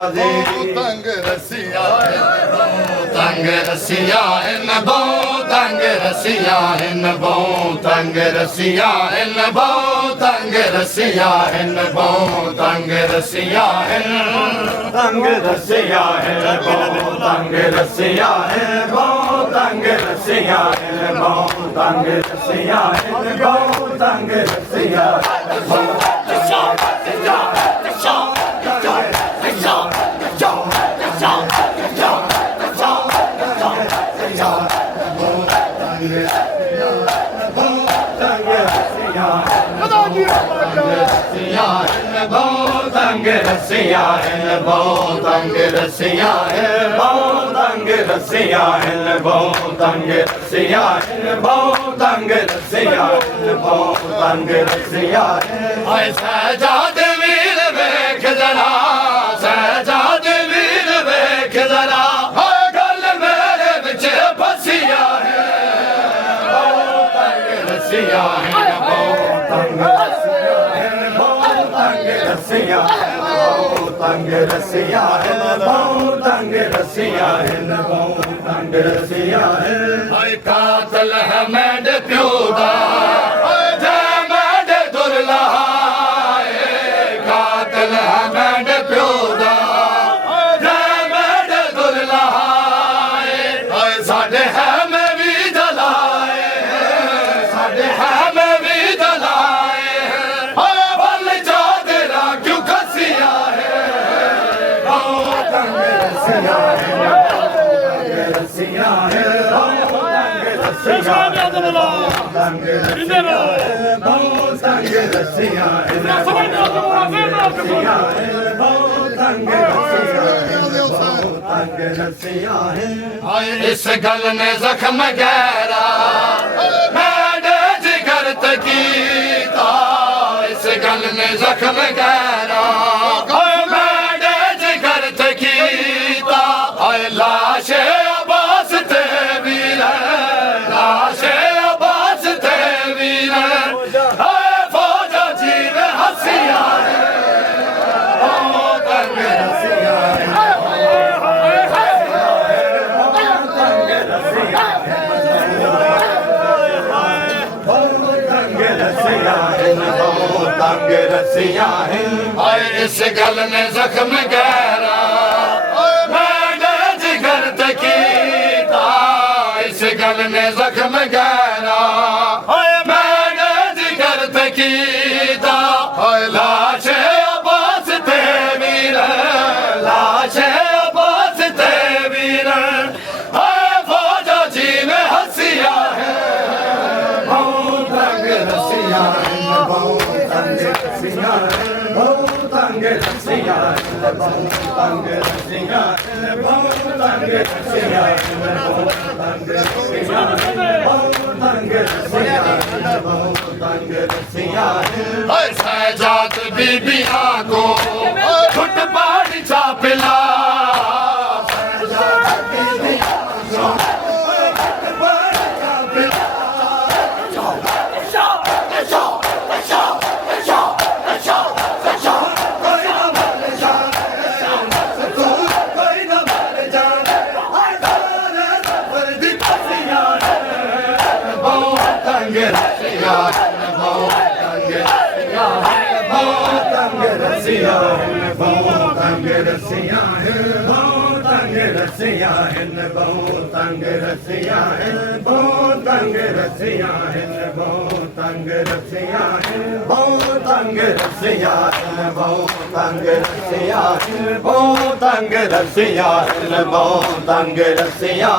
तंग रसिया तंग रसिया इन बो तंग रसिया इन बो तंग रसिया इन बो तंग रसिया इन बो तंग रसिया इन तंग रसिया इन बो तंग रसिया इन बो तंग रसिया इन बो तंग रसिया इन बो तंग रसिया तंग रसिया बो तंग रसिया बो तंग रसिया बो तंग रसिया बो तंग रसिया बो तंग रसिया सहजाद वीर वेख जरा सहजाद वीर वेख जरा गल मेरे बिच फसिया है बो तंग रसिया बो तंग रसिया तंग रसिया बहुत तंग रसिया बहुत तंग रसिया कातल है मैड प्योदा जय मैड दुर्ला कातल है मैड प्योदा जय मैड दुर्ला साडे है मैं भी जलाए साडे है मैं भी जलाए बल चादरा क्यों खसिया है तंग रसिया रसिया है तंग रसिया बहुत तंग रसिया तंग रसिया इस गल ने जख्म गहरा मैंने जिगर तकीता इस गल ने जख्म गहरा मैंने जिगर तकीता लाशे अब्बास ते वीर लाशे अब्बास ते वीर फौजा जी ने हसिया तंग रसिया तंग रसिया इस गल ने जख्म गहरा मैंने जिगर तकीता इस गल ने जख्म गहरा मैंने जिगर तकीता लाशे अब्बास ते वीर लाशे अब्बास ते वीर फौजा जी ने हसिया है तंग रसिया तंग रसिया तंग रसिया तंग रसिया तंग रसिया तंग रसिया तंग रसिया तंग रसिया सहजाद बीबिया को छुट पाड़ी चापिला तंग रसिया तंग रसिया तंग रसिया तंग रसिया तंग रसिया तंग रसिया तंग रसिया तंग रसिया तंग रसिया तंग रसिया तंग रसिया